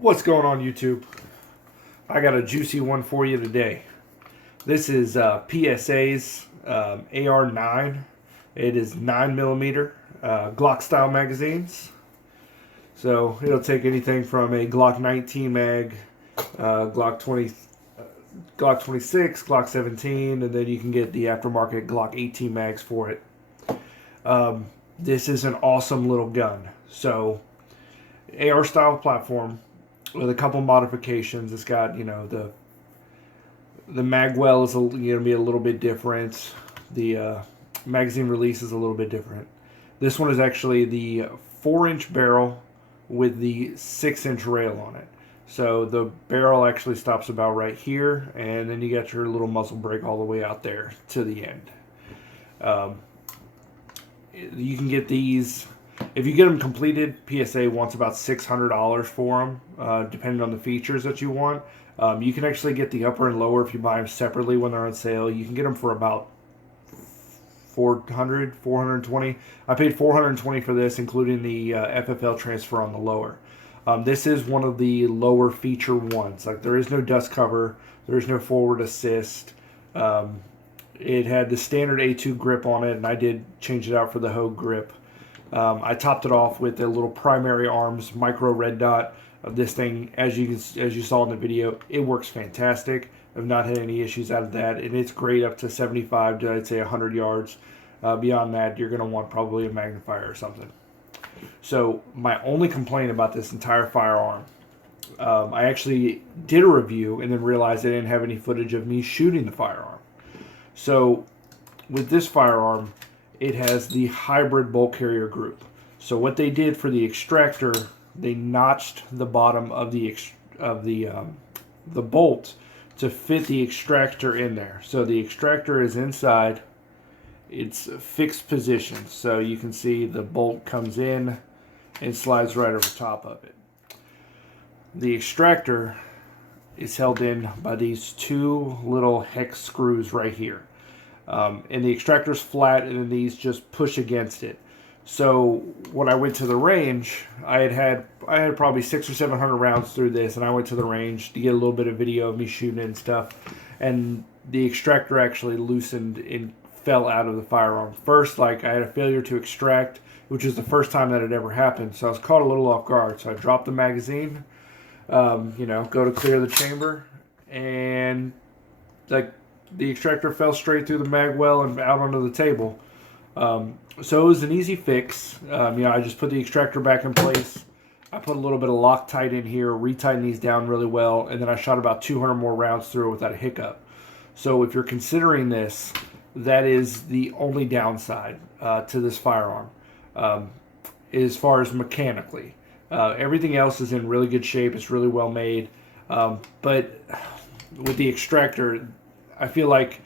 What's going on, YouTube? I got a juicy one for you today. This is PSA's AR9. It is 9mm Glock style magazines. So it'll take anything from a Glock 19 mag, Glock 20, Glock 26, Glock 17, and then you can get the aftermarket Glock 18 mags for it. This is an awesome little gun. So AR style platform with a couple modifications. It's got, the mag well is going to be a little bit different. The magazine release is a little bit different. This one is actually the 4-inch barrel with the 6-inch rail on it. So the barrel actually stops about right here, and then you got your little muzzle brake all the way out there to the end. You can get these. If you get them completed, PSA wants about $600 for them, depending on the features that you want. You can actually get the upper and lower if you buy them separately when they're on sale. You can get them for about $420. I paid $420 for this, including the FFL transfer on the lower. This is one of the lower feature ones. Like, there is no dust cover, there is no forward assist. It had the standard A2 grip on it, and I did change it out for the Hogue grip. I topped it off with a little primary arms micro red dot of this thing. As you saw in the video, it works fantastic. I've not had any issues out of that, and it's great up to 75 to, I'd say, 100 yards. Beyond that, you're going to want probably a magnifier or something. So my only complaint about this entire firearm, I actually did a review and then realized I didn't have any footage of me shooting the firearm. So with this firearm, it has the hybrid bolt carrier group. So what they did for the extractor, they notched the bottom of the bolt to fit the extractor in there. So the extractor is inside. It's a fixed position. So you can see the bolt comes in and slides right over top of it. The extractor is held in by these two little hex screws right here. And the extractor's flat, and then these just push against it. So when I went to the range, I had probably 600 or 700 rounds through this, and I went to the range to get a little bit of video of me shooting it and stuff. And the extractor actually loosened and fell out of the firearm. First, I had a failure to extract, which is the first time that had ever happened. So I was caught a little off guard. So I dropped the magazine, go to clear the chamber, and the extractor fell straight through the mag well and out onto the table. So it was an easy fix. I just put the extractor back in place. I put a little bit of Loctite in here, retightened these down really well, and then I shot about 200 more rounds through it without a hiccup. So if you're considering this, that is the only downside to this firearm, as far as mechanically. Everything else is in really good shape. It's really well made. But with the extractor, I feel like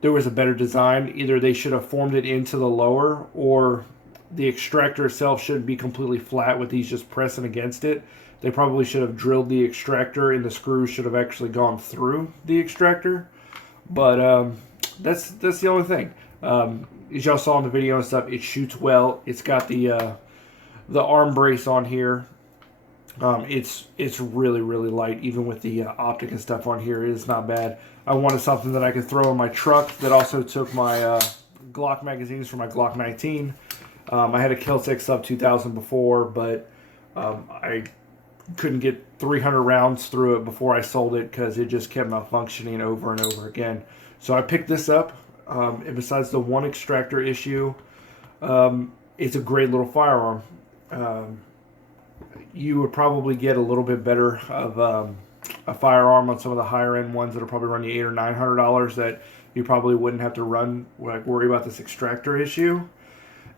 there was a better design. Either they should have formed it into the lower, or the extractor itself shouldn't be completely flat with these just pressing against it. They probably should have drilled the extractor, and the screws should have actually gone through the extractor. But that's the only thing. As y'all saw in the video and stuff, it shoots well. It's got the arm brace on here. It's really, really light, even with the optic and stuff on here. It is not bad. I wanted something that I could throw in my truck that also took my Glock magazines for my Glock 19. I had a Kel-Tec Sub 2000 before, but I couldn't get 300 rounds through it before I sold it because it just kept malfunctioning over and over again. So I picked this up, and besides the one extractor issue, it's a great little firearm. You would probably get a little bit better of a firearm on some of the higher end ones that'll probably run you $800 or $900 that you probably wouldn't have to worry about this extractor issue.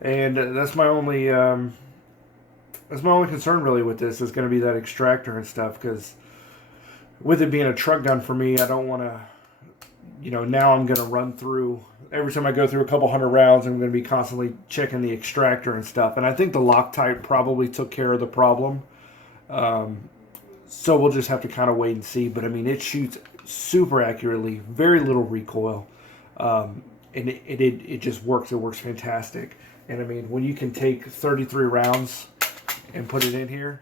And that's my only concern really with this is going to be that extractor and stuff, because with it being a truck gun for me, I don't want to, now I'm going to run through. Every time I go through a couple hundred rounds, I'm going to be constantly checking the extractor and stuff. And I think the Loctite probably took care of the problem. So we'll just have to kind of wait and see. But, it shoots super accurately, very little recoil. And it just works. It works fantastic. And, when you can take 33 rounds and put it in here,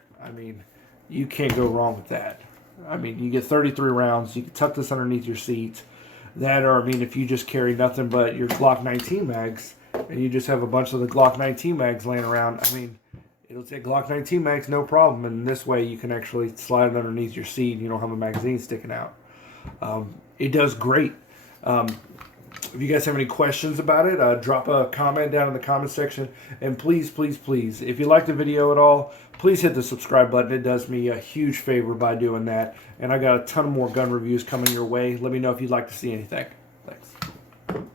you can't go wrong with that. I mean, you get 33 rounds. You can tuck this underneath your seat. That, or I mean, if you just carry nothing but your Glock 19 mags, and you just have a bunch of the Glock 19 mags laying around, I mean, it'll take Glock 19 mags, no problem. And this way, you can actually slide it underneath your seat, and you don't have a magazine sticking out. It does great. If you guys have any questions about it, drop a comment down in the comment section. And please, please, please, if you like the video at all, please hit the subscribe button. It does me a huge favor by doing that. And I got a ton more gun reviews coming your way. Let me know if you'd like to see anything. Thanks.